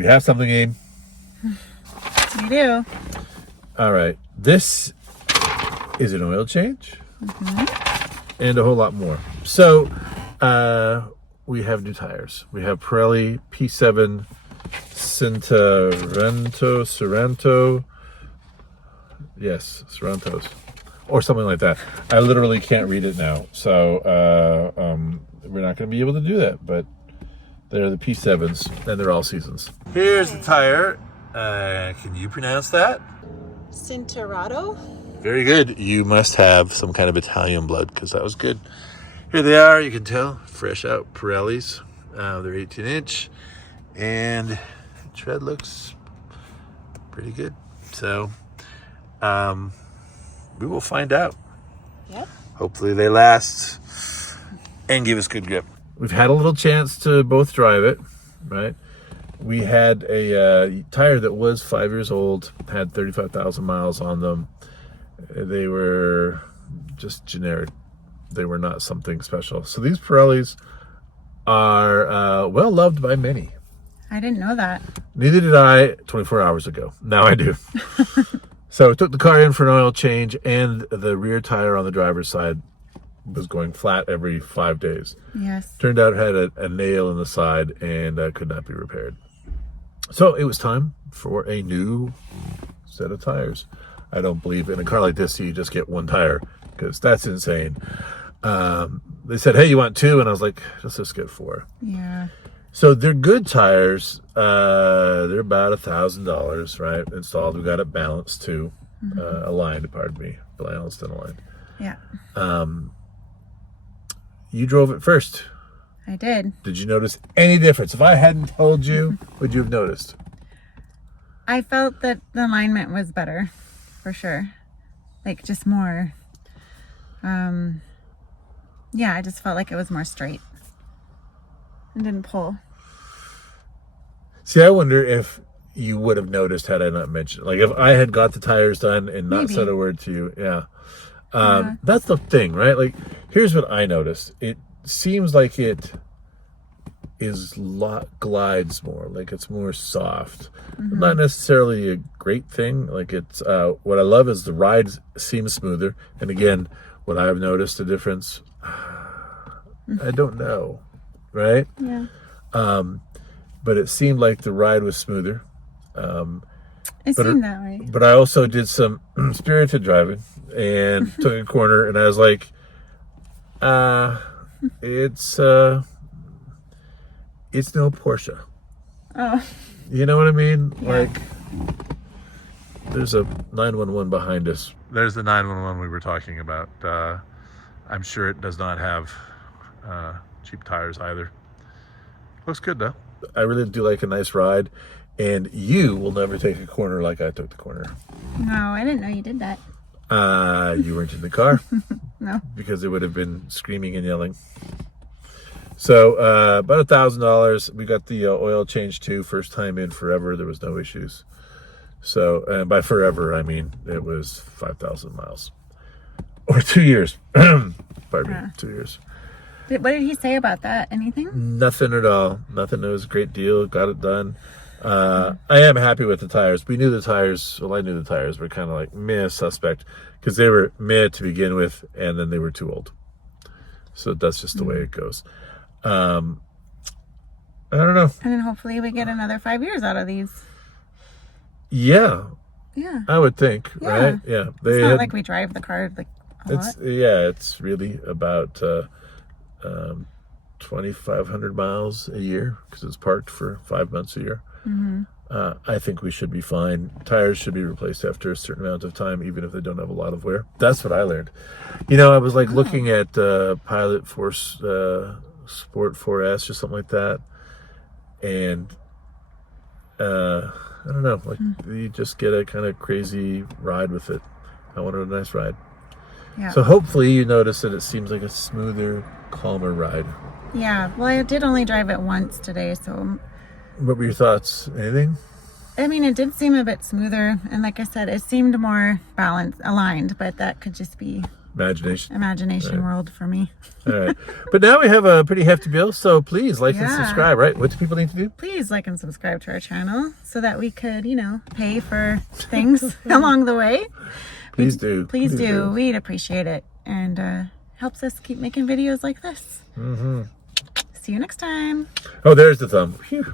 We have something, Abe. We do. All right. This is an oil change and a whole lot more. So we have new tires. We have Pirelli P7 Sorrento. Yes, Sorrentos. Or something like that. I literally can't read it now. So we're not going to be able to do that. But they're the P7s, and they're all seasons. Here's the tire. Can you pronounce that? Cinterado? Very good. You must have some kind of Italian blood, because that was good. Here they are. You can tell. Fresh out Pirellis. They're 18-inch. And the tread looks pretty good. So we will find out. Yep. Hopefully they last and give us good grip. We've had a little chance to both drive it, right? We had a tire that was 5 years old, had 35,000 miles on them. They were just generic. They were not something special. So these Pirellis are well loved by many. I didn't know that. Neither did I 24 hours ago. Now I do. So I took the car in for an oil change, and the rear tire on the driver's side was going flat every 5 days. Yes. Turned out it had a nail in the side and could not be repaired. So it was time for a new set of tires. I don't believe in a car like this you just get one tire, because that's insane. They said, hey, you want two? And I was like, let's just get four. Yeah. So they're good tires. They're about $1,000, right? Installed. We got it balanced too. Aligned, pardon me. Balanced and aligned. Yeah. You drove it first. I did. Did you notice any difference? If I hadn't told you, would you have noticed? I felt that the alignment was better, for sure. Like just more. Yeah, I just felt like it was more straight. And didn't pull. See, I wonder if you would have noticed had I not mentioned it. Like if I had got the tires done and not said a word to you. Yeah. That's the thing, right? Like, here's what I noticed. It seems like it glides more, like it's more soft. Not necessarily a great thing. Like it's what I love is the ride seems smoother. And again, what I've noticed a difference, I don't know, right? Yeah. But it seemed like the ride was smoother. It seemed that way. But I also did some spirited driving and took a corner, and I was like, it's no Porsche. Oh. You know what I mean? Yeah. Like, there's a 911 behind us. There's the 911 we were talking about. I'm sure it does not have cheap tires either. Looks good though. I really do like a nice ride, and you will never take a corner like I took the corner. No, I didn't know you did that. You weren't in the car. No. Because it would have been screaming and yelling. So about $1,000. We got the oil change too. First time in forever. There was no issues. So, and by forever, I mean it was 5,000 miles. Or 2 years. Pardon me, 2 years. What did he say about that? Anything? Nothing at all. Nothing. It was a great deal. Got it done. I am happy with the tires. We knew the tires. Well, I knew the tires were kind of like meh suspect, because they were meh to begin with, and then they were too old. So that's just the way it goes. I don't know. And then hopefully we get another 5 years out of these. Yeah. Yeah. I would think, Yeah. right? Yeah. It's not like we drive the car like a lot. It's really about 2,500 miles a year, because it's parked for 5 months a year. I think we should be fine. Tires should be replaced after a certain amount of time, even if they don't have a lot of wear. That's what I learned. You know, I was like looking at Pilot Force Sport 4S or something like that, and I don't know, like you just get a kind of crazy ride with it. I wanted a nice ride. Yeah. So hopefully you notice that it seems like a smoother, calmer ride. Yeah. Well, I did only drive it once today, so. What were your thoughts? Anything? I mean, it did seem a bit smoother, and like I said, it seemed more balanced, aligned, but that could just be imagination world for me. All right. But now we have a pretty hefty bill, so please like and Yeah. subscribe, right? What do people need to do? Please like and subscribe to our channel so that we could, pay for things along the way. Please do. Please do. We'd appreciate it. And helps us keep making videos like this. Mm-hmm. See you next time. Oh, there's the thumb. Phew.